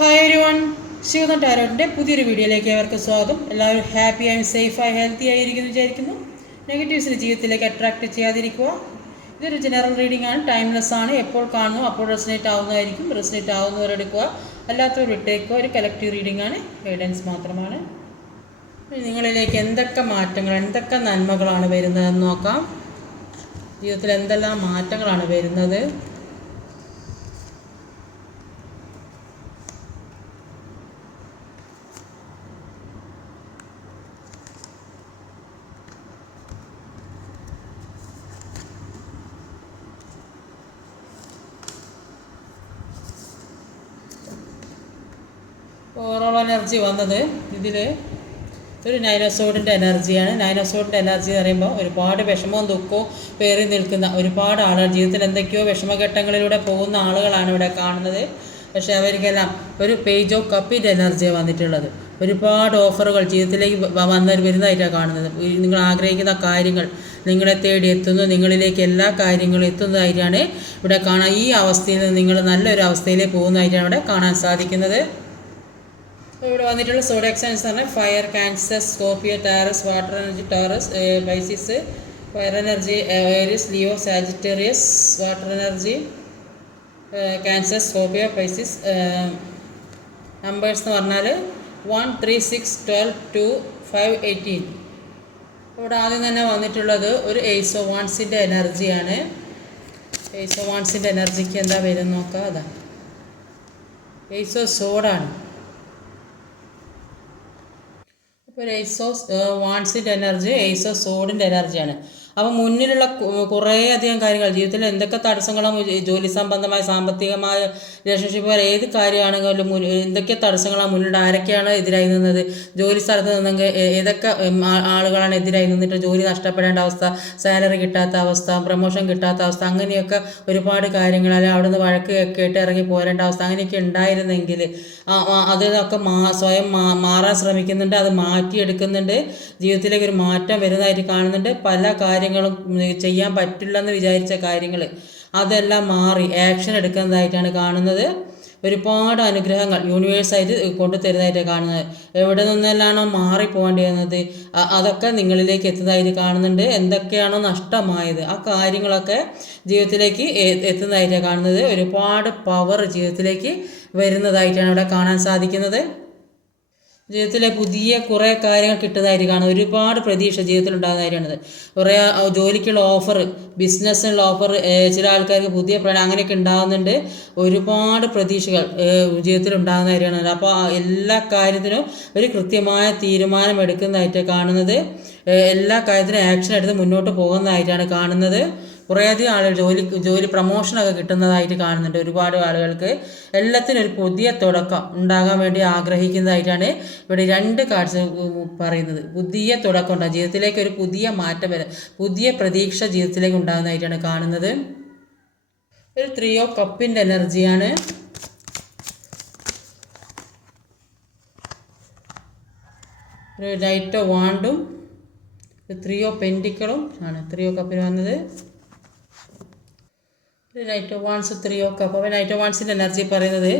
Hi everyone, ശിവദം ടാരോട്ടിൻ്റെ പുതിയൊരു വീഡിയോയിലേക്ക് അവർക്ക് സ്വാഗതം. എല്ലാവരും ഹാപ്പിയായും സേഫായി ഹെൽത്തി ആയിരിക്കുന്നു വിചാരിക്കുന്നു. നെഗറ്റീവ്സിന് ജീവിതത്തിലേക്ക് അട്രാക്റ്റ് ചെയ്യാതിരിക്കുക. ഇതൊരു ജനറൽ റീഡിംഗ് ആണ്, ടൈംലെസ് ആണ്. എപ്പോൾ കാണുന്നു അപ്പോൾ റെസിനേറ്റ് ആവുന്നതായിരിക്കും. റെസിനേറ്റ് ആവുന്നവരെടുക്കുക, അല്ലാത്തവർ വിട്ടേക്കുക. ഒരു കളക്റ്റീവ് റീഡിംഗ് ആണ്, ഗൈഡൻസ് മാത്രമാണ്. നിങ്ങളിലേക്ക് എന്തൊക്കെ മാറ്റങ്ങൾ, എന്തൊക്കെ നന്മകളാണ് വരുന്നതെന്ന് നോക്കാം. ജീവിതത്തിൽ എന്തെല്ലാം മാറ്റങ്ങളാണ് വരുന്നത്. ഓവറോൾ എനർജി വന്നത് ഇതിൽ ഒരു നൈനോസോഡിൻ്റെ എനർജിയാണ്. നൈനോസോഡിൻ്റെ എനർജി എന്ന് പറയുമ്പോൾ ഒരുപാട് വിഷമവും ദുഃഖവും പേറി നിൽക്കുന്ന ഒരുപാട് ആളുകൾ, ജീവിതത്തിൽ എന്തൊക്കെയോ വിഷമഘട്ടങ്ങളിലൂടെ പോകുന്ന ആളുകളാണ് ഇവിടെ കാണുന്നത്. പക്ഷേ അവർക്കെല്ലാം ഒരു പേജ് ഓഫ് കപ്പിൻ്റെ എനർജിയാണ് വന്നിട്ടുള്ളത്. ഒരുപാട് ഓഫറുകൾ ജീവിതത്തിലേക്ക് വരുന്നതായിട്ടാണ് കാണുന്നത്. നിങ്ങൾ ആഗ്രഹിക്കുന്ന കാര്യങ്ങൾ നിങ്ങളെ തേടി എത്തുന്നു, നിങ്ങളിലേക്ക് എല്ലാ കാര്യങ്ങളും എത്തുന്നതായിട്ടാണ് ഇവിടെ കാണാൻ. ഈ അവസ്ഥയിൽ നിന്ന് നിങ്ങൾ നല്ലൊരു അവസ്ഥയിലേക്ക് പോകുന്നതായിട്ടാണ് ഇവിടെ കാണാൻ സാധിക്കുന്നത്. ഇവിടെ വന്നിട്ടുള്ള സോഡിയാക് സൈൻസ് എന്ന് പറഞ്ഞാൽ fire, Cancer, Scorpio, Taurus, water energy, Taurus, Pisces, fire energy, Aries, Leo, Sagittarius, water energy, Cancer, Scorpio, Pisces. Numbers എന്ന് പറഞ്ഞാൽ 1, 3, 6, 12, 2, 5, 18. ഇവിടെ ആദ്യം തന്നെ വന്നിട്ടുള്ളത് ഒരു എയ്സ് ഓഫ് വാൻസിൻ്റെ എനർജിയാണ്. എയ്സ് ഓഫ് വാൻസിൻ്റെ എനർജിക്ക് എന്താ വരും നോക്കാം. അതാ എയ്സ് ഓഫ് സോഡാണ്. ഒരു എയ്സ് ഓഫ് വാൻസിൻ്റെ എനർജി എയ്സ് ഓഫ് സോഡിൻ്റെ എനർജിയാണ്. അപ്പോൾ മുന്നിലുള്ള കുറേയധികം കാര്യങ്ങൾ, ജീവിതത്തിൽ എന്തൊക്കെ തടസ്സങ്ങളും, ജോലി സംബന്ധമായ, സാമ്പത്തികമായ, റിലേഷൻഷിപ്പ്, ഏത് കാര്യമാണെങ്കിലും എന്തൊക്കെ തടസ്സങ്ങളാണ് മുന്നിലുണ്ട്, ആരൊക്കെയാണ് എതിരായി നിന്നത്, ജോലി സ്ഥലത്ത് നിന്നെങ്കിൽ ഏതൊക്കെ ആളുകളാണ് എതിരായി നിന്നിട്ട് ജോലി നഷ്ടപ്പെടേണ്ട അവസ്ഥ, സാലറി കിട്ടാത്ത അവസ്ഥ, പ്രൊമോഷൻ കിട്ടാത്ത അവസ്ഥ, അങ്ങനെയൊക്കെ ഒരുപാട് കാര്യങ്ങൾ, അല്ലെങ്കിൽ അവിടെ നിന്ന് വഴക്ക് കേട്ട് ഇറങ്ങി പോരേണ്ട അവസ്ഥ, അങ്ങനെയൊക്കെ ഉണ്ടായിരുന്നെങ്കിൽ അതൊക്കെ സ്വയം മാറാൻ ശ്രമിക്കുന്നുണ്ട്, അത് മാറ്റിയെടുക്കുന്നുണ്ട്, ജീവിതത്തിലേക്ക് ഒരു മാറ്റം വരുന്നതായിട്ട് കാണുന്നുണ്ട്. പല കാര്യങ്ങളും ചെയ്യാൻ പറ്റില്ലെന്ന് വിചാരിച്ച കാര്യങ്ങൾ അതെല്ലാം മാറി ആക്ഷൻ എടുക്കുന്നതായിട്ടാണ് കാണുന്നത്. ഒരുപാട് അനുഗ്രഹങ്ങൾ യൂണിവേഴ്സായിട്ട് കൊണ്ടുതരുന്നതായിട്ട് കാണുന്നത്. എവിടെ നിന്നെല്ലാണോ മാറിപ്പോകേണ്ടി വന്നത് അതൊക്കെ നിങ്ങളിലേക്ക് എത്തുന്നതായിട്ട് കാണുന്നുണ്ട്. എന്തൊക്കെയാണോ നഷ്ടമായത് ആ കാര്യങ്ങളൊക്കെ ജീവിതത്തിലേക്ക് എത്തുന്നതായിട്ടാണ് കാണുന്നത്. ഒരുപാട് പവർ ജീവിതത്തിലേക്ക് വരുന്നതായിട്ടാണ് ഇവിടെ കാണാൻ സാധിക്കുന്നത്. ജീവിതത്തിലെ പുതിയ കുറേ കാര്യങ്ങൾ കിട്ടുന്നതായിട്ട് കാണുന്നത്. ഒരുപാട് പ്രതീക്ഷ ജീവിതത്തിൽ ഉണ്ടാകുന്നതായിട്ടാണത്. കുറേ ജോലിക്കുള്ള ഓഫർ, ബിസിനസ്സിനുള്ള ഓഫർ, ചില ആൾക്കാർക്ക് പുതിയ പ്ലാൻ, അങ്ങനെയൊക്കെ ഉണ്ടാകുന്നുണ്ട്. ഒരുപാട് പ്രതീക്ഷകൾ ജീവിതത്തിൽ ഉണ്ടാകുന്നതായിട്ടാണ്. അപ്പോൾ എല്ലാ കാര്യത്തിനും ഒരു കൃത്യമായ തീരുമാനം എടുക്കുന്നതായിട്ട് കാണുന്നത്. എല്ലാ കാര്യത്തിനും ആക്ഷൻ എടുത്ത് മുന്നോട്ട് പോകുന്നതായിട്ടാണ് കാണുന്നത്. കുറേയധികം ആളുകൾ ജോലി പ്രമോഷനൊക്കെ കിട്ടുന്നതായിട്ട് കാണുന്നുണ്ട്. ഒരുപാട് ആളുകൾക്ക് എല്ലാത്തിനും ഒരു പുതിയ തുടക്കം ഉണ്ടാകാൻ വേണ്ടി ആഗ്രഹിക്കുന്നതായിട്ടാണ് ഇവിടെ രണ്ട് കാർഡ്സ് പറയുന്നത്. പുതിയ തുടക്കം ഉണ്ടാകും ജീവിതത്തിലേക്ക്, ഒരു പുതിയ മാറ്റം വരും, പുതിയ പ്രതീക്ഷ ജീവിതത്തിലേക്ക് ഉണ്ടാകുന്നതായിട്ടാണ് കാണുന്നത്. ഒരു 3 ഓഫ് കപ്പിൻ്റെ എനർജിയാണ്. ഒരു നൈറ്റ് ഓഫ് വാണ്ടും 3 ഓഫ് പെൻറ്റിക്കിളും ആണ് 3 ഓഫ് കപ്പിന് വന്നത്. Knight of wands 3 of cup. അപ്പോൾ നൈറ്റ് ഓഫ് വാൺസിൻ്റെ എനർജി പറയുന്നത്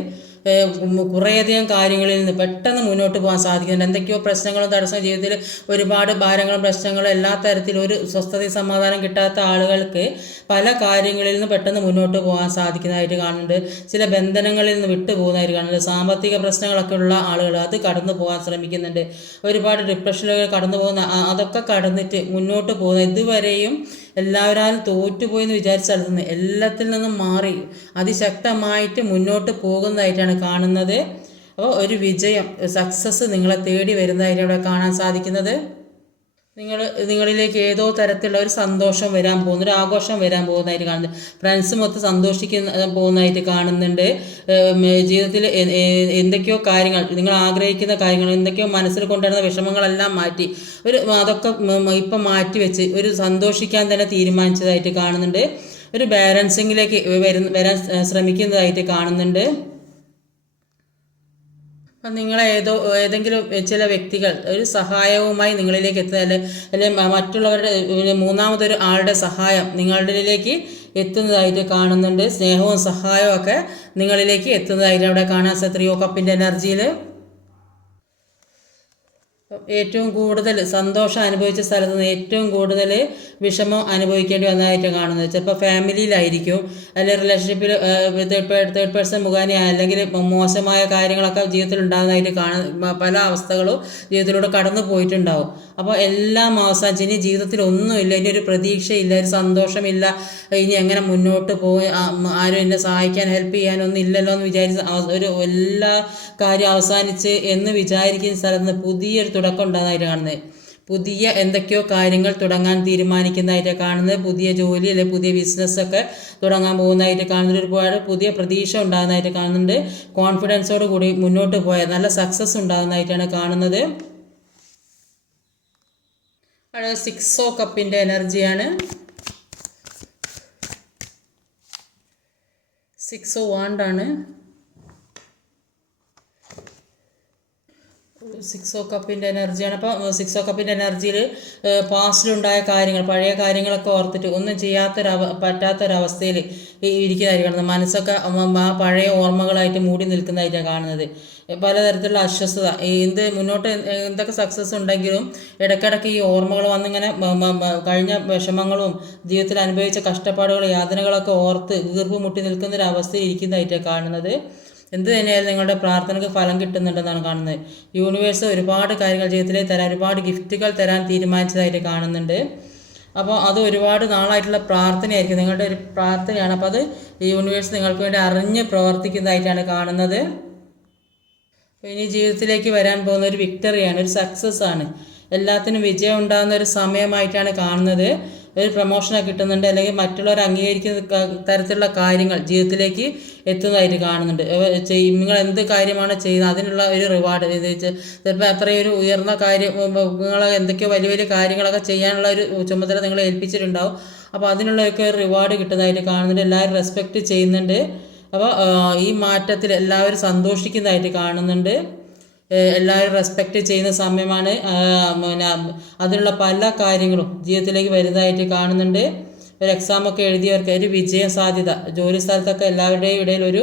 കുറേയധികം കാര്യങ്ങളിൽ നിന്ന് പെട്ടെന്ന് മുന്നോട്ട് പോകാൻ സാധിക്കുന്നുണ്ട്. എന്തൊക്കെയോ പ്രശ്നങ്ങളും തടസ്സവും, ജീവിതത്തിൽ ഒരുപാട് ഭാരങ്ങളും പ്രശ്നങ്ങളും, എല്ലാ തരത്തിലും ഒരു സ്വസ്ഥതയും സമാധാനം കിട്ടാത്ത ആളുകൾക്ക് പല കാര്യങ്ങളിൽ നിന്ന് പെട്ടെന്ന് മുന്നോട്ട് പോകാൻ സാധിക്കുന്നതായിട്ട് കാണുന്നുണ്ട്. ചില ബന്ധനങ്ങളിൽ നിന്ന് വിട്ടു പോകുന്നതായിട്ട് കാണുന്നുണ്ട്. സാമ്പത്തിക പ്രശ്നങ്ങളൊക്കെ ഉള്ള ആളുകൾ അത് കടന്നു പോകാൻ ശ്രമിക്കുന്നുണ്ട്. ഒരുപാട് ഡിപ്രഷനിലൊക്കെ കടന്നു പോകുന്ന, അതൊക്കെ കടന്നിട്ട് മുന്നോട്ട് പോകുന്ന, ഇതുവരെയും എല്ലാവരും തോറ്റുപോയെന്ന് വിചാരിച്ച സ്ഥലത്ത് നിന്ന് എല്ലാത്തിൽ നിന്നും മാറി അതിശക്തമായിട്ട് മുന്നോട്ട് പോകുന്നതായിട്ടാണ് കാണുന്നത്. അപ്പോൾ ഒരു വിജയം, സക്സസ് നിങ്ങളെ തേടി വരുന്നതായിട്ടാണ് ഇവിടെ കാണാൻ സാധിക്കുന്നത്. നിങ്ങളിലേക്ക് ഏതോ തരത്തിലുള്ള ഒരു സന്തോഷം വരാൻ പോകുന്നു, ഒരു ആഘോഷം വരാൻ പോകുന്നതായിട്ട് കാണുന്നുണ്ട്. ഫ്രണ്ട്സ് മൊത്തം സന്തോഷിക്കുന്ന പോകുന്നതായിട്ട് കാണുന്നുണ്ട്. ജീവിതത്തിൽ എന്തൊക്കെയോ കാര്യങ്ങൾ, നിങ്ങൾ ആഗ്രഹിക്കുന്ന കാര്യങ്ങൾ, എന്തൊക്കെയോ മനസ്സിൽ കൊണ്ടുവരുന്ന വിഷമങ്ങളെല്ലാം മാറ്റി അതൊക്കെ ഇപ്പം മാറ്റി വെച്ച് ഒരു സന്തോഷിക്കാൻ തന്നെ തീരുമാനിച്ചതായിട്ട് കാണുന്നുണ്ട്. ഒരു ബാലൻസിങ്ങിലേക്ക് വരാൻ ശ്രമിക്കുന്നതായിട്ട് കാണുന്നുണ്ട്. അപ്പം ഏതെങ്കിലും ചില വ്യക്തികൾ ഒരു സഹായവുമായി നിങ്ങളിലേക്ക് എത്തുക, അല്ലെങ്കിൽ മറ്റുള്ളവരുടെ മൂന്നാമതൊരു ആളുടെ സഹായം നിങ്ങളിലേക്ക് എത്തുന്നതായിട്ട് കാണുന്നുണ്ട്. സ്നേഹവും സഹായവും ഒക്കെ നിങ്ങളിലേക്ക് എത്തുന്നതായിട്ട് അവിടെ കാണാൻ സാധിക്കും. 3 ഓഫ് കപ്പിൻ്റെ എനർജിയിൽ ഏറ്റവും കൂടുതൽ സന്തോഷം അനുഭവിച്ച സ്ഥലത്ത് നിന്ന് ഏറ്റവും കൂടുതൽ വിഷമം അനുഭവിക്കേണ്ടി വന്നതായിട്ട് കാണുന്നത് ചിലപ്പോൾ ഫാമിലിയിലായിരിക്കും, അല്ലെങ്കിൽ റിലേഷൻഷിപ്പിൽ തേർഡ് പേഴ്സൺ മുഖേന, അല്ലെങ്കിൽ മോശമായ കാര്യങ്ങളൊക്കെ ജീവിതത്തിൽ ഉണ്ടാകുന്നതായിട്ട് പല അവസ്ഥകളും ജീവിതത്തിലൂടെ കടന്നു പോയിട്ടുണ്ടാവും. അപ്പോൾ എല്ലാം അവസാനിച്ച് ഇനി ജീവിതത്തിൽ ഒന്നുമില്ല, ഇനി ഒരു പ്രതീക്ഷയില്ല, ഒരു സന്തോഷമില്ല, ഇനി എങ്ങനെ മുന്നോട്ട് പോയി ആരും എന്നെ സഹായിക്കാൻ ഹെൽപ്പ് ചെയ്യാനൊന്നും ഇല്ലല്ലോ എന്ന് വിചാരിച്ച് ഒരു എല്ലാ കാര്യം അവസാനിച്ച് എന്ന് വിചാരിക്കുന്ന സ്ഥലത്ത് നിന്ന് പുതിയൊരു തുടക്കം ഉണ്ടാകുന്നതായിട്ട് കാണുന്നത്. പുതിയ എന്തൊക്കെയോ കാര്യങ്ങൾ തുടങ്ങാൻ തീരുമാനിക്കുന്നതായിട്ട് കാണുന്നത്. പുതിയ ജോലി അല്ലെങ്കിൽ പുതിയ ബിസിനസ്സൊക്കെ തുടങ്ങാൻ പോകുന്നതായിട്ട് കാണുന്നുണ്ട്. ഒരുപാട് പുതിയ പ്രതീക്ഷ ഉണ്ടാകുന്നതായിട്ട് കാണുന്നുണ്ട്. കോൺഫിഡൻസോട് കൂടി മുന്നോട്ട് പോയാൽ നല്ല സക്സസ് ഉണ്ടാകുന്നതായിട്ടാണ് കാണുന്നത്. അത് 6 ഓഫ് കപ്പിൻ്റെ എനർജിയാണ്. 6 ഓഫ് വാണ്ടാണ്. 6 ഓഫ് കപ്പിൻ്റെ എനർജിയാണ്. അപ്പോൾ 6 ഓഫ് കപ്പിൻ്റെ എനർജിയിൽ പാസ്റ്റിലുണ്ടായ കാര്യങ്ങൾ, പഴയ കാര്യങ്ങളൊക്കെ ഓർത്തിട്ട് ഒന്നും പറ്റാത്തൊരവസ്ഥയിൽ ഇരിക്കുന്നതായിരിക്കണം. മനസ്സൊക്കെ ആ പഴയ ഓർമ്മകളായിട്ട് മൂടി നിൽക്കുന്നതായിട്ടാണ് കാണുന്നത്. പലതരത്തിലുള്ള അസ്വസ്ഥത, മുന്നോട്ട് എന്തൊക്കെ സക്സസ് ഉണ്ടെങ്കിലും ഇടയ്ക്കിടയ്ക്ക് ഈ ഓർമ്മകൾ വന്നിങ്ങനെ കഴിഞ്ഞ വിഷമങ്ങളും ജീവിതത്തിൽ അനുഭവിച്ച കഷ്ടപ്പാടുകളും യാതനകളൊക്കെ ഓർത്ത് വീർപ്പ് മുട്ടി നിൽക്കുന്നൊരവസ്ഥയിൽ ഇരിക്കുന്നതായിട്ടാണ് കാണുന്നത്. എന്ത് തന്നെയായാലും നിങ്ങളുടെ പ്രാർത്ഥനയ്ക്ക് ഫലം കിട്ടുന്നുണ്ടെന്നാണ് കാണുന്നത്. യൂണിവേഴ്സ് ഒരുപാട് കാര്യങ്ങൾ ജീവിതത്തിലേക്ക് തരാൻ, ഒരുപാട് ഗിഫ്റ്റുകൾ തരാൻ തീരുമാനിച്ചതായിട്ട് കാണുന്നുണ്ട്. അപ്പോൾ അത് ഒരുപാട് നാളായിട്ടുള്ള പ്രാർത്ഥനയായിരിക്കും, നിങ്ങളുടെ ഒരു പ്രാർത്ഥനയാണ്. അപ്പോൾ അത് യൂണിവേഴ്സ് നിങ്ങൾക്ക് വേണ്ടി അറിഞ്ഞ് പ്രവർത്തിക്കുന്നതായിട്ടാണ് കാണുന്നത്. ഇനി ജീവിതത്തിലേക്ക് വരാൻ പോകുന്ന ഒരു വിക്ടറിയാണ്, ഒരു സക്സസ് ആണ്, എല്ലാത്തിനും വിജയം ഉണ്ടാകുന്ന ഒരു സമയമായിട്ടാണ് കാണുന്നത്. ഒരു പ്രൊമോഷനൊക്കെ കിട്ടുന്നുണ്ട്, അല്ലെങ്കിൽ മറ്റുള്ളവർ അംഗീകരിക്കുന്ന തരത്തിലുള്ള കാര്യങ്ങൾ ജീവിതത്തിലേക്ക് എത്തുന്നതായിട്ട് കാണുന്നുണ്ട്. നിങ്ങൾ എന്ത് കാര്യമാണ് ചെയ്യുന്നത് അതിനുള്ള ഒരു റിവാർഡ്, ചിലപ്പോൾ അത്രയൊരു ഉയർന്ന കാര്യം, നിങ്ങൾ എന്തൊക്കെയോ വലിയ വലിയ കാര്യങ്ങളൊക്കെ ചെയ്യാനുള്ള ഒരു ചുമതല നിങ്ങളെ ഏൽപ്പിച്ചിട്ടുണ്ടാവും. അപ്പോൾ അതിനുള്ളൊക്കെ ഒരു റിവാർഡ് കിട്ടുന്നതായിട്ട് കാണുന്നുണ്ട്. എല്ലാവരും റെസ്പെക്റ്റ് ചെയ്യുന്നുണ്ട്. അപ്പോൾ ഈ മാറ്റത്തിൽ എല്ലാവരും സന്തോഷിക്കുന്നതായിട്ട് കാണുന്നുണ്ട്. എല്ലാവരും റെസ്പെക്റ്റ് ചെയ്യുന്ന സമയമാണ്. അതിനുള്ള പല കാര്യങ്ങളും ജീവിതത്തിലേക്ക് വരുന്നതായിട്ട് കാണുന്നുണ്ട്. ഒരു എക്സാമൊക്കെ എഴുതിയവർക്ക് ഒരു വിജയ സാധ്യത, ജോലി സ്ഥലത്തൊക്കെ എല്ലാവരുടെയും ഇടയിൽ ഒരു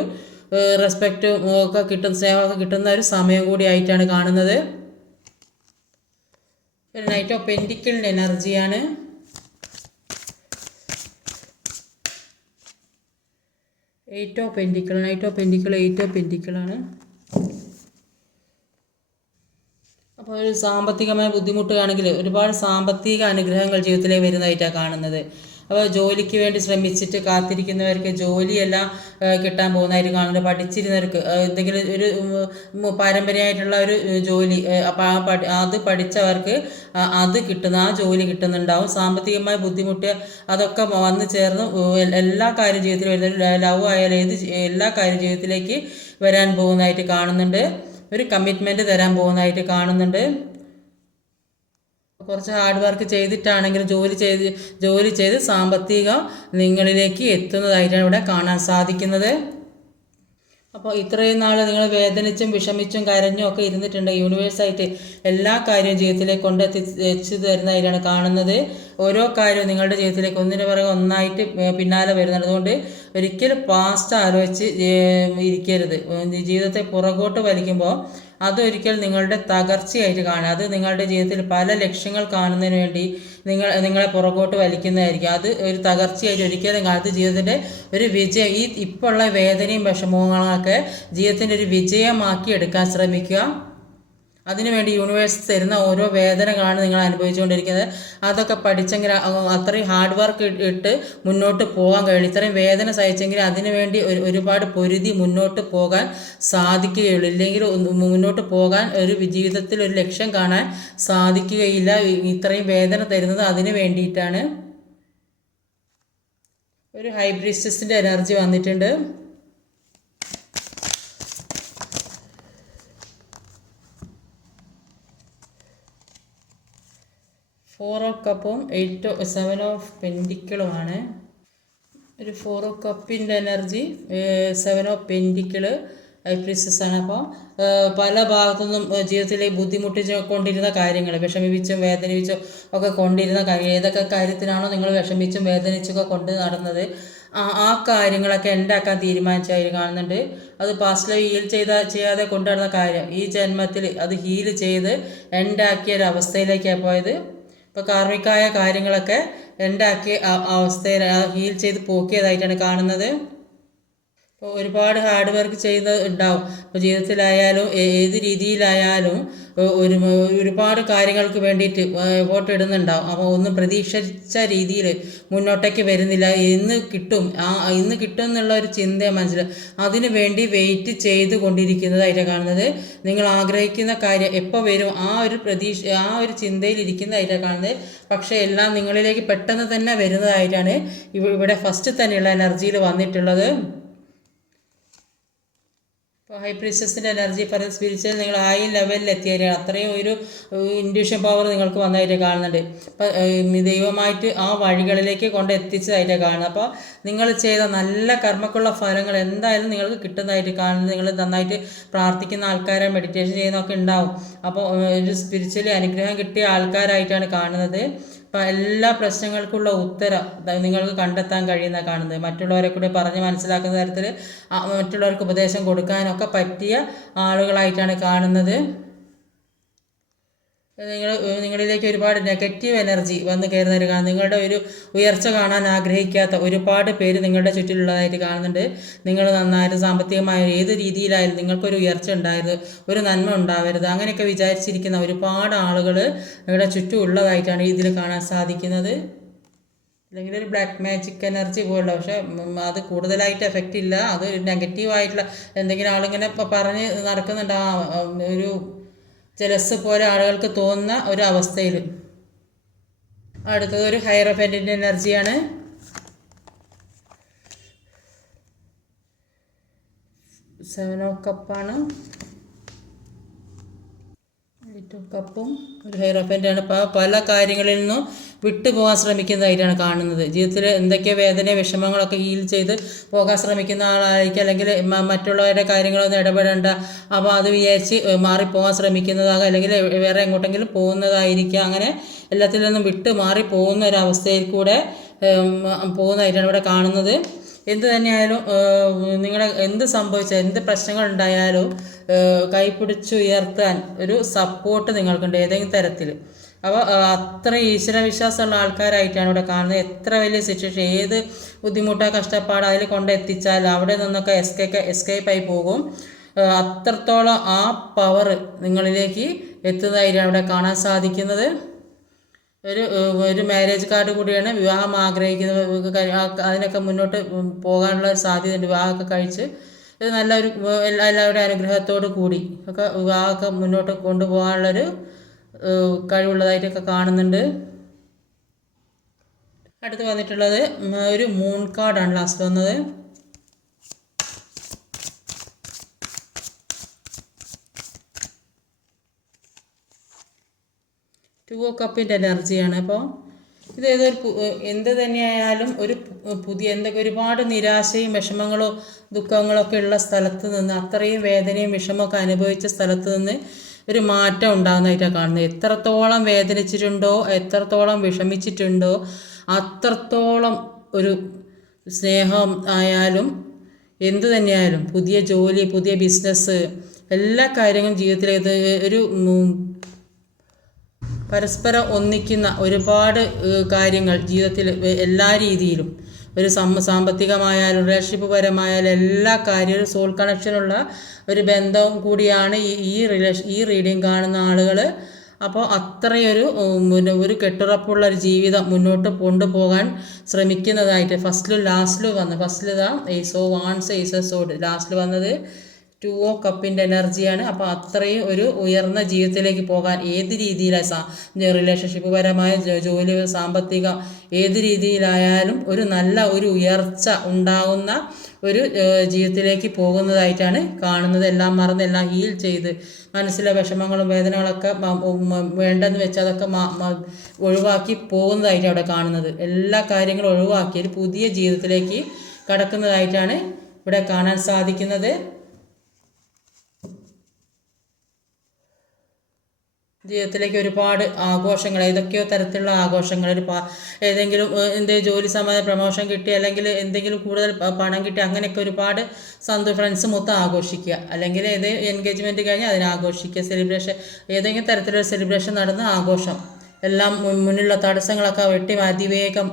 റെസ്പെക്റ്റും ഒക്കെ കിട്ടുന്ന, സ്നേഹമൊക്കെ കിട്ടുന്ന ഒരു സമയം കൂടി ആയിട്ടാണ് കാണുന്നത്. ഒരു നൈറ്റ് ഓഫ് പെൻറ്റിക്കിളിൻ്റെ എനർജിയാണ്. 8 of pentacle, knight of pentacle 8 of പെൻറ്റിക്കിളാണ്. അപ്പോൾ ഒരു സാമ്പത്തികമായ ബുദ്ധിമുട്ടാണെങ്കിൽ ഒരുപാട് സാമ്പത്തിക അനുഗ്രഹങ്ങൾ ജീവിതത്തിലേക്ക് വരുന്നതായിട്ടാണ് കാണുന്നത്. അപ്പോൾ ജോലിക്ക് വേണ്ടി ശ്രമിച്ചിട്ട് കാത്തിരിക്കുന്നവർക്ക് ജോലിയെല്ലാം കിട്ടാൻ പോകുന്നതായിട്ട് കാണുന്നുണ്ട്. പഠിച്ചിരുന്നവർക്ക് എന്തെങ്കിലും ഒരു പാരമ്പര്യമായിട്ടുള്ള ഒരു ജോലി, അപ്പോൾ അത് പഠിച്ചവർക്ക് അത് കിട്ടുന്ന, ആ ജോലി കിട്ടുന്നുണ്ടാവും. സാമ്പത്തികമായി ബുദ്ധിമുട്ട് അതൊക്കെ വന്നു ചേർന്ന് എല്ലാ കാര്യം ജീവിതത്തിൽ വരുന്ന, ലവ് ആയാലും എല്ലാ കാര്യം ജീവിതത്തിലേക്ക് വരാൻ പോകുന്നതായിട്ട് കാണുന്നുണ്ട്. ഒരു കമ്മിറ്റ്മെൻറ്റ് തരാൻ പോകുന്നതായിട്ട് കാണുന്നുണ്ട്. കുറച്ച് ഹാർഡ് വർക്ക് ചെയ്തിട്ടാണെങ്കിലും ജോലി ചെയ്ത് സാമ്പത്തികം നിങ്ങളിലേക്ക് എത്തുന്നതായിട്ടാണ് ഇവിടെ കാണാൻ സാധിക്കുന്നത്. അപ്പോൾ ഇത്രയും നാൾ നിങ്ങൾ വേദനിച്ചും വിഷമിച്ചും കരഞ്ഞും ഒക്കെ ഇരുന്നിട്ടുണ്ട്. യൂണിവേഴ്സായിട്ട് എല്ലാ കാര്യവും ജീവിതത്തിലേക്ക് കൊണ്ടെത്തിച്ചു തരുന്നതായിട്ടാണ് കാണുന്നത്. ഓരോ കാര്യവും നിങ്ങളുടെ ജീവിതത്തിലേക്ക് ഒന്നിനു പുറകെ ഒന്നായിട്ട് പിന്നാലെ വരുന്നുണ്ട്. അതുകൊണ്ട് ഒരിക്കലും പാസ്റ്റ് ആലോചിച്ച് ഇരിക്കരുത്. ജീവിതത്തെ പുറകോട്ട് വലിക്കുമ്പോൾ അതൊരിക്കൽ നിങ്ങളുടെ തകർച്ചയായിട്ട് കാണുക. അത് നിങ്ങളുടെ ജീവിതത്തിൽ പല ലക്ഷ്യങ്ങൾ കാണുന്നതിന് വേണ്ടി നിങ്ങളെ പുറകോട്ട് വലിക്കുന്നതായിരിക്കും. അത് ഒരു തകർച്ചയായിട്ട് ഒരിക്കലും കാണുന്നത് ജീവിതത്തിൻ്റെ ഒരു വിജയം, ഈ ഇപ്പോൾ ഉള്ള വേദനയും വിഷമങ്ങളൊക്കെ ജീവിതത്തിൻ്റെ ഒരു വിജയമാക്കി എടുക്കാൻ ശ്രമിക്കുക. അതിനുവേണ്ടി യൂണിവേഴ്സ് തരുന്ന ഓരോ വേദനകളാണ് നിങ്ങൾ അനുഭവിച്ചുകൊണ്ടിരിക്കുന്നത്. അതൊക്കെ പഠിച്ചെങ്കിൽ അത്രയും ഹാർഡ് വർക്ക് ഇട്ട് മുന്നോട്ട് പോകാൻ കഴിയും. ഇത്രയും വേദന സഹിച്ചെങ്കിൽ അതിനുവേണ്ടി ഒരുപാട് പൊരുതി മുന്നോട്ട് പോകാൻ സാധിക്കുകയുള്ളൂ. ഇല്ലെങ്കിൽ മുന്നോട്ട് പോകാൻ ഒരു ജീവിതത്തിൽ ഒരു ലക്ഷ്യം കാണാൻ സാധിക്കുകയില്ല. ഇത്രയും വേദന തരുന്നത് അതിന് വേണ്ടിയിട്ടാണ്. ഒരു ഹൈ പ്രീസ്റ്റസിൻ്റെ എനർജി വന്നിട്ടുണ്ട്. 4 ഓഫ് കപ്പും 7 ഓഫ് പെൻറ്റിക്കിളുമാണ്. ഒരു 4 ഓഫ് കപ്പിൻ്റെ energy, 7 of pentacle, high priestess ആണ്. അപ്പോൾ പല ഭാഗത്തുനിന്നും ജീവിതത്തിലേക്ക് ബുദ്ധിമുട്ടിച്ച് കൊണ്ടിരുന്ന കാര്യങ്ങൾ, വിഷമിപ്പിച്ചും വേദനിപ്പിച്ചും ഒക്കെ കൊണ്ടിരുന്ന കാര്യം, ഏതൊക്കെ കാര്യത്തിനാണോ നിങ്ങൾ വിഷമിച്ചും വേദനിച്ചൊക്കെ കൊണ്ട് നടന്നത് ആ കാര്യങ്ങളൊക്കെ എൻഡാക്കാൻ തീരുമാനിച്ചതായി കാണുന്നുണ്ട്. അത് പാസ്റ്റിൽ ചെയ്യാതെ കൊണ്ടുവരുന്ന കാര്യം ഈ ജന്മത്തിൽ അത് ഹീൽ ചെയ്ത് എൻഡാക്കിയ ഒരു അവസ്ഥയിലേക്കാണ് പോയത്. ഇപ്പോൾ കാർമികമായ കാര്യങ്ങളൊക്കെ എൻഡാക്കിയ അവസ്ഥയിൽ ഹീൽ ചെയ്ത് പോക്കിയതായിട്ടാണ് കാണുന്നത്. ഇപ്പോൾ ഒരുപാട് ഹാർഡ് വർക്ക് ചെയ്യുന്നത് ഉണ്ടാവും. ഇപ്പോൾ ജീവിതത്തിലായാലും ഏത് രീതിയിലായാലും ഒരുപാട് കാര്യങ്ങൾക്ക് വേണ്ടിയിട്ട് എഫോർട്ട് ഇടുന്നുണ്ടാവും. അപ്പോൾ ഒന്നും പ്രതീക്ഷിച്ച രീതിയിൽ മുന്നോട്ടേക്ക് വരുന്നില്ല. ഇന്ന് കിട്ടും എന്നുള്ള ഒരു ചിന്ത മനസ്സിൽ അതിനു വേണ്ടി വെയിറ്റ് ചെയ്ത് കൊണ്ടിരിക്കുന്നതായിട്ടാണ് കാണുന്നത്. നിങ്ങൾ ആഗ്രഹിക്കുന്ന കാര്യം എപ്പോൾ വരും ആ ഒരു ചിന്തയിൽ ഇരിക്കുന്നതായിട്ടാണ് കാണുന്നത്. പക്ഷേ എല്ലാം നിങ്ങളിലേക്ക് പെട്ടെന്ന് തന്നെ വരുന്നതായിട്ടാണ് ഇവിടെ ഫസ്റ്റ് തന്നെയുള്ള എനർജിയിൽ വന്നിട്ടുള്ളത്. ഇപ്പോൾ ഹൈ പ്രീസ്റ്റസിൻ്റെ എനർജി പറയുന്ന സ്പിരിച്വൽ നിങ്ങൾ ഹൈ ലെവലിൽ എത്തിയവരാണ്. അത്രയും ഒരു ഇൻഡ്യൂഷൻ പവർ നിങ്ങൾക്ക് വന്നതായിട്ട് കാണുന്നുണ്ട്. അപ്പം ദൈവമായിട്ട് ആ വഴികളിലേക്ക് കൊണ്ട് എത്തിച്ചതായിട്ട് കാണുന്നത്. അപ്പോൾ നിങ്ങൾ ചെയ്ത നല്ല കർമ്മക്കുള്ള ഫലങ്ങൾ എന്തായാലും നിങ്ങൾക്ക് കിട്ടുന്നതായിട്ട് കാണുന്നത്. നിങ്ങൾ നന്നായിട്ട് പ്രാർത്ഥിക്കുന്ന ആൾക്കാരെ മെഡിറ്റേഷൻ ചെയ്യുന്നതൊക്കെ ഉണ്ടാവും. അപ്പോൾ ഒരു സ്പിരിച്വലി അനുഗ്രഹം കിട്ടിയ ആൾക്കാരായിട്ടാണ് കാണുന്നത്. അപ്പോൾ എല്ലാ പ്രശ്നങ്ങൾക്കുള്ള ഉത്തരം നിങ്ങൾക്ക് കണ്ടെത്താൻ കഴിയുന്ന കാണുന്നത്. മറ്റുള്ളവരെ കൂടി പറഞ്ഞ് മനസ്സിലാക്കുന്ന തരത്തിൽ മറ്റുള്ളവർക്ക് ഉപദേശം കൊടുക്കാനൊക്കെ പറ്റിയ ആളുകളായിട്ടാണ് കാണുന്നത്. നിങ്ങളിലേക്ക് ഒരുപാട് നെഗറ്റീവ് എനർജി വന്ന് കയറുന്നവർ കാണും. നിങ്ങളുടെ ഒരു ഉയർച്ച കാണാൻ ആഗ്രഹിക്കാത്ത ഒരുപാട് പേര് നിങ്ങളുടെ ചുറ്റിലുള്ളതായിട്ട് കാണുന്നുണ്ട്. നിങ്ങൾ നന്നായിട്ട് സാമ്പത്തികമായ ഏത് രീതിയിലായാലും നിങ്ങൾക്കൊരു ഉയർച്ച ഉണ്ടായത്, ഒരു നന്മ ഉണ്ടാവരുത്, അങ്ങനെയൊക്കെ വിചാരിച്ചിരിക്കുന്ന ഒരുപാട് ആളുകൾ നിങ്ങളുടെ ചുറ്റും ഉള്ളതായിട്ടാണ് ഇതിൽ കാണാൻ സാധിക്കുന്നത്. അല്ലെങ്കിൽ ഒരു ബ്ലാക്ക് മാജിക് എനർജി പോലുള്ള, പക്ഷേ അത് കൂടുതലായിട്ട് എഫക്റ്റ് ഇല്ല. അത് നെഗറ്റീവായിട്ടുള്ള എന്തെങ്കിലും ആളിങ്ങനെ പറഞ്ഞ് നടക്കുന്നുണ്ട്. ഒരു ജലസ് പോലെ ആളുകൾക്ക് തോന്നുന്ന ഒരു അവസ്ഥയിൽ. അടുത്തത് ഒരു ഹൈറോഫൻറ്റിൻ്റെ എനർജിയാണ്. സെവൻ ഓഫ് കപ്പാണ്. എയ്റ്റ് ഓഫ് കപ്പും ഒരു ഹൈറോഫൻറ്റാണ്. പല കാര്യങ്ങളിൽ നിന്നും വിട്ടുപോകാൻ ശ്രമിക്കുന്നതായിട്ടാണ് കാണുന്നത്. ജീവിതത്തിൽ എന്തൊക്കെ വേദന വിഷമങ്ങളൊക്കെ ഹീൽ ചെയ്ത് പോകാൻ ശ്രമിക്കുന്ന ആളായിരിക്കും. അല്ലെങ്കിൽ മറ്റുള്ളവരുടെ കാര്യങ്ങളൊന്നും ഇടപെടേണ്ട, അപ്പോൾ അത് വിചാരിച്ച് മാറിപ്പോകാൻ ശ്രമിക്കുന്നതാകാം. അല്ലെങ്കിൽ വേറെ എങ്ങോട്ടെങ്കിലും പോകുന്നതായിരിക്കാം. അങ്ങനെ എല്ലാത്തിൽ നിന്നും വിട്ട് മാറി പോകുന്ന ഒരവസ്ഥയിൽ കൂടെ പോകുന്നതായിട്ടാണ് ഇവിടെ കാണുന്നത്. എന്ത് തന്നെയായാലും നിങ്ങളെ എന്ത് സംഭവിച്ചാൽ എന്ത് പ്രശ്നങ്ങൾ ഉണ്ടായാലും കൈപിടിച്ചുയർത്താൻ ഒരു സപ്പോർട്ട് നിങ്ങൾക്കുണ്ട് ഏതെങ്കിലും തരത്തിൽ. അപ്പോൾ അത്ര ഈശ്വരവിശ്വാസമുള്ള ആൾക്കാരായിട്ടാണ് ഇവിടെ കാണുന്നത്. എത്ര വലിയ സിറ്റുവേഷൻ, ഏത് ബുദ്ധിമുട്ടോ കഷ്ടപ്പാടോ അതിൽ കൊണ്ടെത്തിച്ചാൽ അവിടെ നിന്നൊക്കെ എസ്കേപ്പായി പോകും. അത്രത്തോളം ആ പവർ നിങ്ങളിലേക്ക് എത്തുന്നതായിട്ടാണ് ഇവിടെ കാണാൻ സാധിക്കുന്നത്. ഒരു മാരേജ് കാർഡ് കൂടിയാണ്. വിവാഹം ആഗ്രഹിക്കുന്നത് അതിനൊക്കെ മുന്നോട്ട് പോകാനുള്ള സാധ്യതയുണ്ട്. വിവാഹമൊക്കെ കഴിച്ച് ഇത് നല്ലൊരു എല്ലാവരുടെ അനുഗ്രഹത്തോടു കൂടി ഒക്കെ വിവാഹമൊക്കെ മുന്നോട്ട് കൊണ്ടുപോകാനുള്ളൊരു കഴിവുള്ളതായിട്ടൊക്കെ കാണുന്നുണ്ട്. അടുത്ത് വന്നിട്ടുള്ളത് ഒരു മൂൺ കാർഡാണ് ലാസ്റ്റ് വന്നത്. ടു ഓഫ് കപ്പിൻ്റെ എനർജിയാണ്. അപ്പോൾ ഇത് എന്ത് തന്നെയായാലും ഒരു പുതിയ ഒരുപാട് നിരാശയും വിഷമങ്ങളോ ദുഃഖങ്ങളൊക്കെ ഉള്ള സ്ഥലത്ത് നിന്ന്, അത്രയും വേദനയും വിഷമമൊക്കെ അനുഭവിച്ച സ്ഥലത്ത് നിന്ന് ഒരു മാറ്റം ഉണ്ടാകുന്നതായിട്ടാണ് കാണുന്നത്. എത്രത്തോളം വേദനിച്ചിട്ടുണ്ടോ, എത്രത്തോളം വിഷമിച്ചിട്ടുണ്ടോ, അത്രത്തോളം ഒരു സ്നേഹം ആയാലും എന്തു തന്നെയായാലും പുതിയ ജോലി, പുതിയ ബിസിനസ്, എല്ലാ കാര്യങ്ങളും ജീവിതത്തിൽ ഒരു പരസ്പരം ഒന്നിക്കുന്ന ഒരുപാട് കാര്യങ്ങൾ ജീവിതത്തിൽ എല്ലാ രീതിയിലും ഒരു സാമ്പത്തികമായാലും റിലേഷൻഷിപ്പ് പരമായാലും എല്ലാ കാര്യവും സോൾ കണക്ഷനുള്ള ഒരു ബന്ധവും കൂടിയാണ് ഈ റീഡിങ് കാണുന്ന ആളുകൾ. അപ്പോൾ അത്രയൊരു ഒരു കെട്ടുറപ്പുള്ള ഒരു ജീവിതം മുന്നോട്ട് കൊണ്ടുപോകാൻ ശ്രമിക്കുന്നതായിട്ട് ഫസ്റ്റിലും ലാസ്റ്റിലും വന്നു. ഫസ്റ്റിലിതാ ace of wands, ace of sword, ലാസ്റ്റിൽ വന്നത് ടു ഓഫ് കപ്പിൻ്റെ എനർജിയാണ്. അപ്പോൾ അത്രയും ഒരു ഉയർന്ന ജീവിതത്തിലേക്ക് പോകാൻ ഏത് രീതിയിലായി റിലേഷൻഷിപ്പ് പരമായ ജോലി, സാമ്പത്തിക ഏത് രീതിയിലായാലും ഒരു നല്ല ഒരു ഉയർച്ച ഉണ്ടാകുന്ന ഒരു ജീവിതത്തിലേക്ക് പോകുന്നതായിട്ടാണ് കാണുന്നത്. എല്ലാം മറന്ന് എല്ലാം ഹീൽ ചെയ്ത് മനസ്സിലെ വിഷമങ്ങളും വേദനകളൊക്കെ വേണ്ടെന്ന് വെച്ച് അതൊക്കെ ഒഴിവാക്കി പോകുന്നതായിട്ടാണ് അവിടെ കാണുന്നത്. എല്ലാ കാര്യങ്ങളും ഒഴിവാക്കി ഒരു പുതിയ ജീവിതത്തിലേക്ക് കടക്കുന്നതായിട്ടാണ് ഇവിടെ കാണാൻ സാധിക്കുന്നത്. ജീവിതത്തിലേക്ക് ഒരുപാട് ആഘോഷങ്ങൾ, ഏതൊക്കെയോ തരത്തിലുള്ള ആഘോഷങ്ങൾ, ഏതെങ്കിലും ജോലി സംബന്ധമായ പ്രമോഷൻ കിട്ടി, അല്ലെങ്കിൽ എന്തെങ്കിലും കൂടുതൽ പണം കിട്ടി, അങ്ങനെയൊക്കെ ഒരുപാട് ഫ്രണ്ട്സ് മൊത്തം ആഘോഷിക്കുക, അല്ലെങ്കിൽ എൻഗേജ്മെൻറ്റ് കഴിഞ്ഞ് അതിനെ ആഘോഷിക്കുക, സെലിബ്രേഷൻ, ഏതെങ്കിലും തരത്തിലുള്ള സെലിബ്രേഷൻ നടന്ന ആഘോഷം എല്ലാം മുന്നിലുള്ള തടസ്സങ്ങളൊക്കെ വെട്ടി അതിവേഗം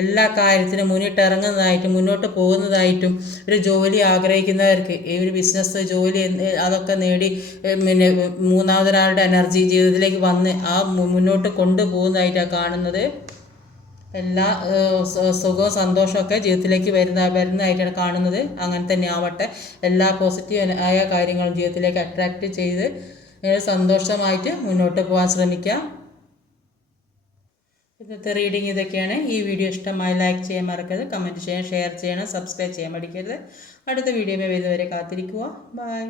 എല്ലാ കാര്യത്തിനും മുന്നിട്ടിറങ്ങുന്നതായിട്ടും മുന്നോട്ട് പോകുന്നതായിട്ടും ഒരു ജോലി ആഗ്രഹിക്കുന്നവർക്ക്, ഈ ഒരു ബിസിനസ് ജോലി അതൊക്കെ നേടി പിന്നെ മൂന്നാമതൊരാളുടെ എനർജി ജീവിതത്തിലേക്ക് വന്ന് മുന്നോട്ട് കൊണ്ടുപോകുന്നതായിട്ടാണ് കാണുന്നത്. എല്ലാ സുഖവും സന്തോഷമൊക്കെ ജീവിതത്തിലേക്ക് വരുന്നതായിട്ടാണ് കാണുന്നത്. അങ്ങനെ തന്നെ ആവട്ടെ. എല്ലാ പോസിറ്റീവ് ആയ കാര്യങ്ങളും ജീവിതത്തിലേക്ക് അട്രാക്റ്റ് ചെയ്ത് സന്തോഷമായിട്ട് മുന്നോട്ട് പോകാൻ ശ്രമിക്കാം. ഇന്നത്തെ റീഡിങ് ഇതൊക്കെയാണ്. ഈ വീഡിയോ ഇഷ്ടമായി ലൈക്ക് ചെയ്യാൻ മറക്കരുത്, കമൻറ്റ് ചെയ്യാൻ, ഷെയർ ചെയ്യണം, സബ്സ്ക്രൈബ് ചെയ്യാൻ മടിക്കരുത്. അടുത്ത വീഡിയോ വരുന്നവരെ കാത്തിരിക്കുക. ബൈ.